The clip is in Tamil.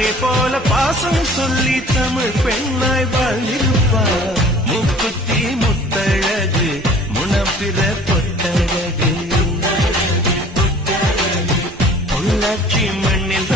தாயை போல பாசம் சொல்லி தமிழ் பெண்ணாய் வாழ்ந்திருப்பார். முக்குத்தி முத்தழகு முனப்பிற பொட்டழகு பொள்ளாச்சி மண்ணில்